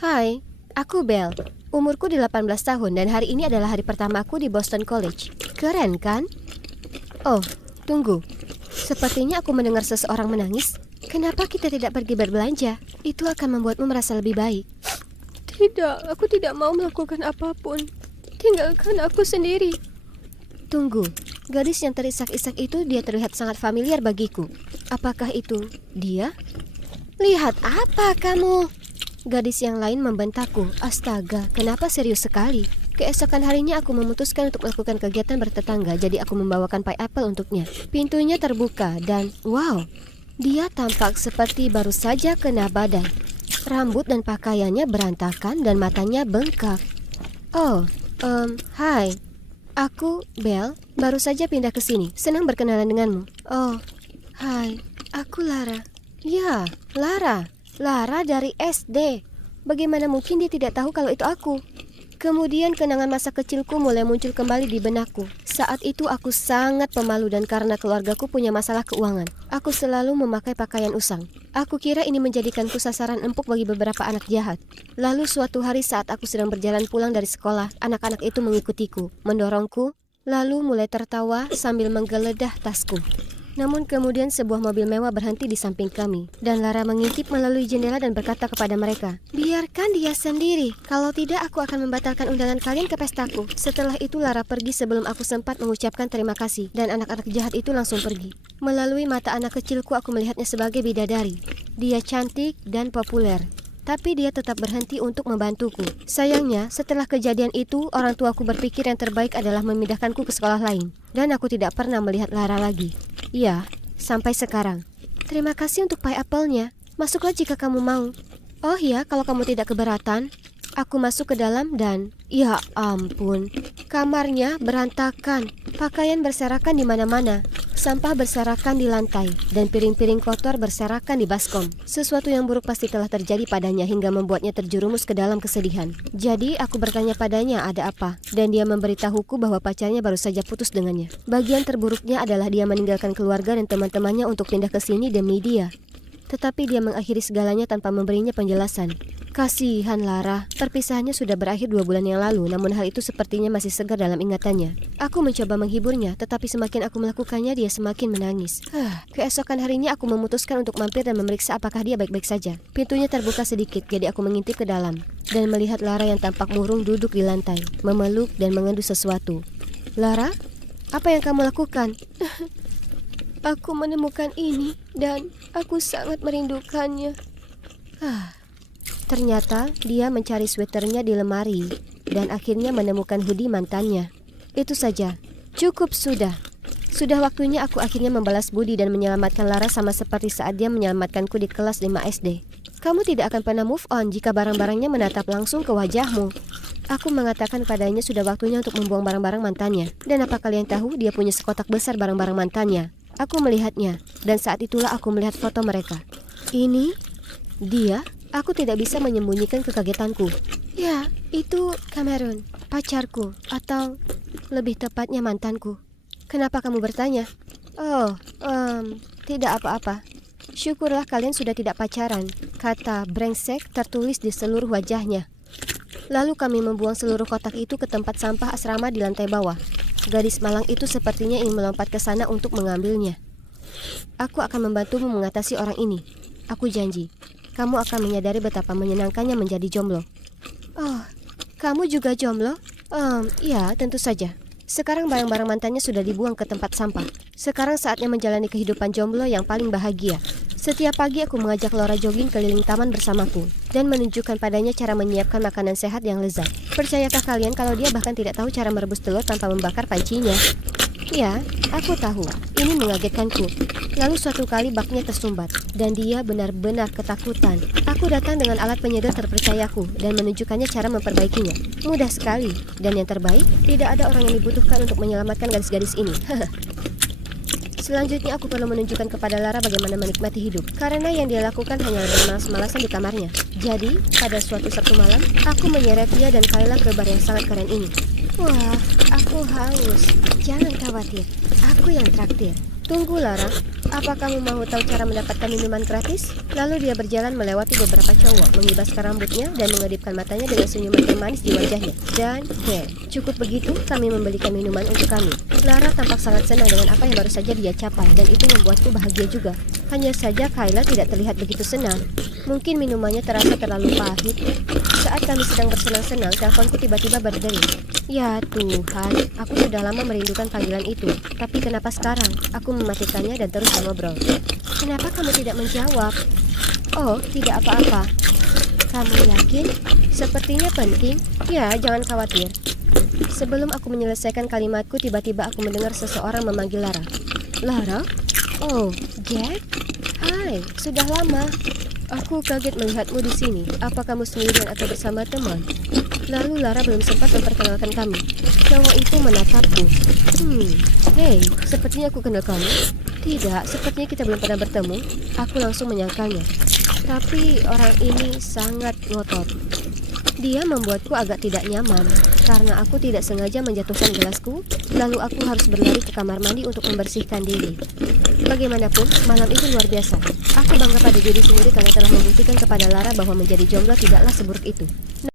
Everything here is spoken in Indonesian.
Hai, aku Belle. Umurku 18 tahun dan hari ini adalah hari pertama aku di Boston College. Keren kan? Oh, tunggu. Sepertinya aku mendengar seseorang menangis. Kenapa kita tidak pergi berbelanja? Itu akan membuatmu merasa lebih baik. Tidak, aku tidak mau melakukan apapun. Tinggalkan aku sendiri. Tunggu, gadis yang terisak-isak itu dia terlihat sangat familiar bagiku. Apakah itu dia? Lihat apa kamu? Gadis yang lain membentakku. Astaga, kenapa serius sekali? Keesokan harinya aku memutuskan untuk melakukan kegiatan bertetangga, jadi aku membawakan pie apple untuknya. Pintunya terbuka dan wow, dia tampak seperti baru saja kena badai. Rambut dan pakaiannya berantakan dan matanya bengkak. Oh, hai. Aku, Belle, baru saja pindah ke sini. Senang berkenalan denganmu. Oh, hai. Aku Lara. Ya, Lara. Lara dari SD. Bagaimana mungkin dia tidak tahu kalau itu aku? Kemudian kenangan masa kecilku mulai muncul kembali di benakku. Saat itu aku sangat pemalu dan karena keluargaku punya masalah keuangan, aku selalu memakai pakaian usang. Aku kira ini menjadikanku sasaran empuk bagi beberapa anak jahat. Lalu suatu hari saat aku sedang berjalan pulang dari sekolah, anak-anak itu mengikutiku, mendorongku, lalu mulai tertawa sambil menggeledah tasku. Namun kemudian sebuah mobil mewah berhenti di samping kami, dan Lara mengintip melalui jendela dan berkata kepada mereka, "Biarkan dia sendiri, kalau tidak aku akan membatalkan undangan kalian ke pestaku." Setelah itu Lara pergi sebelum aku sempat mengucapkan terima kasih, dan anak-anak jahat itu langsung pergi. Melalui mata anak kecilku aku melihatnya sebagai bidadari. Dia cantik dan populer, tapi dia tetap berhenti untuk membantuku. Sayangnya, setelah kejadian itu, orang tuaku berpikir yang terbaik adalah memindahkanku ke sekolah lain, dan aku tidak pernah melihat Lara lagi. Ya, sampai sekarang. Terima kasih untuk pie apple-nya. Masuklah jika kamu mau. Oh ya, kalau kamu tidak keberatan. Aku masuk ke dalam dan... Ya ampun, kamarnya berantakan. Pakaian berserakan di mana-mana. Sampah berserakan di lantai. Dan piring-piring kotor berserakan di baskom. Sesuatu yang buruk pasti telah terjadi padanya hingga membuatnya terjerumus ke dalam kesedihan. Jadi aku bertanya padanya ada apa. Dan dia memberitahuku bahwa pacarnya baru saja putus dengannya. Bagian terburuknya adalah dia meninggalkan keluarga dan teman-temannya untuk pindah ke sini demi dia. Tetapi dia mengakhiri segalanya tanpa memberinya penjelasan. Kasihan Lara, perpisahannya sudah berakhir 2 bulan yang lalu, namun hal itu sepertinya masih segar dalam ingatannya. Aku mencoba menghiburnya, tetapi semakin aku melakukannya, dia semakin menangis. Keesokan harinya aku memutuskan untuk mampir dan memeriksa apakah dia baik-baik saja. Pintunya terbuka sedikit, jadi aku mengintip ke dalam dan melihat Lara yang tampak murung duduk di lantai, memeluk dan mengendu sesuatu. Lara, apa yang kamu lakukan? Aku menemukan ini dan aku sangat merindukannya. Ternyata dia mencari sweaternya di lemari dan akhirnya menemukan hoodie mantannya. Itu saja. Cukup sudah. Sudah waktunya aku akhirnya membalas budi dan menyelamatkan Lara sama seperti saat dia menyelamatkanku di kelas 5 SD. Kamu tidak akan pernah move on jika barang-barangnya menatap langsung ke wajahmu. Aku mengatakan padanya sudah waktunya untuk membuang barang-barang mantannya. Dan apa kalian tahu, dia punya sekotak besar barang-barang mantannya. Aku melihatnya, dan saat itulah aku melihat foto mereka. Ini? Dia? Aku tidak bisa menyembunyikan kekagetanku. Ya, itu Cameron, pacarku, atau lebih tepatnya mantanku. Kenapa kamu bertanya? Oh, tidak apa-apa. Syukurlah kalian sudah tidak pacaran. Kata brengsek tertulis di seluruh wajahnya. Lalu kami membuang seluruh kotak itu ke tempat sampah asrama di lantai bawah. Gadis malang itu sepertinya ingin melompat ke sana untuk mengambilnya. Aku akan membantumu mengatasi orang ini. Aku janji. Kamu akan menyadari betapa menyenangkannya menjadi jomblo. Oh, kamu juga jomblo? Ya, tentu saja. Sekarang barang-barang mantannya sudah dibuang ke tempat sampah. Sekarang saatnya menjalani kehidupan jomblo yang paling bahagia. Setiap pagi aku mengajak Laura jogging keliling taman bersamaku dan menunjukkan padanya cara menyiapkan makanan sehat yang lezat. Percayakah kalian kalau dia bahkan tidak tahu cara merebus telur tanpa membakar pancinya? Ya, aku tahu. Ini mengagetkanku. Lalu suatu kali baknya tersumbat dan dia benar-benar ketakutan. Aku datang dengan alat penyedot terpercayaku dan menunjukkannya cara memperbaikinya. Mudah sekali. Dan yang terbaik, tidak ada orang yang dibutuhkan untuk menyelamatkan gadis-gadis ini. Selanjutnya aku perlu menunjukkan kepada Lara bagaimana menikmati hidup, karena yang dia lakukan hanyalah bermalas-malasan di kamarnya. Jadi, pada suatu Sabtu malam, aku menyeret dia dan Kayla ke bar yang sangat keren ini. Wah, aku haus. Jangan khawatir, aku yang traktir. Tunggu, Lara. Apa kamu mau tahu cara mendapatkan minuman gratis? Lalu dia berjalan melewati beberapa cowok, mengibaskan rambutnya dan mengedipkan matanya dengan senyuman yang manis di wajahnya. Dan, cukup begitu, kami membelikan minuman untuk kami. Lara tampak sangat senang dengan apa yang baru saja dia capai, dan itu membuatku bahagia juga. Hanya saja Kayla tidak terlihat begitu senang. Mungkin minumannya terasa terlalu pahit. Saat kami sedang bersenang-senang, teleponku tiba-tiba berdering. Ya Tuhan, aku sudah lama merindukan panggilan itu. Tapi kenapa sekarang? Aku mematikannya dan terus mengobrol. Kenapa kamu tidak menjawab? Oh, tidak apa-apa. Kamu yakin? Sepertinya penting. Ya, jangan khawatir. Sebelum aku menyelesaikan kalimatku, tiba-tiba aku mendengar seseorang memanggil Lara. Lara? Oh, Jack? Hai, sudah lama. Aku kaget melihatmu di sini. Apa kamu sendirian atau bersama teman? Lalu Lara belum sempat memperkenalkan kami. Cowok itu menatapku. Hei, sepertinya aku kenal kamu. Tidak, sepertinya kita belum pernah bertemu. Aku langsung menyangkalnya. Tapi orang ini sangat ngotot. Dia membuatku agak tidak nyaman karena aku tidak sengaja menjatuhkan gelasku, lalu aku harus berlari ke kamar mandi untuk membersihkan diri. Bagaimanapun, malam itu luar biasa. Aku bangga pada diri sendiri karena telah membuktikan kepada Lara bahwa menjadi jomblo tidaklah seburuk itu.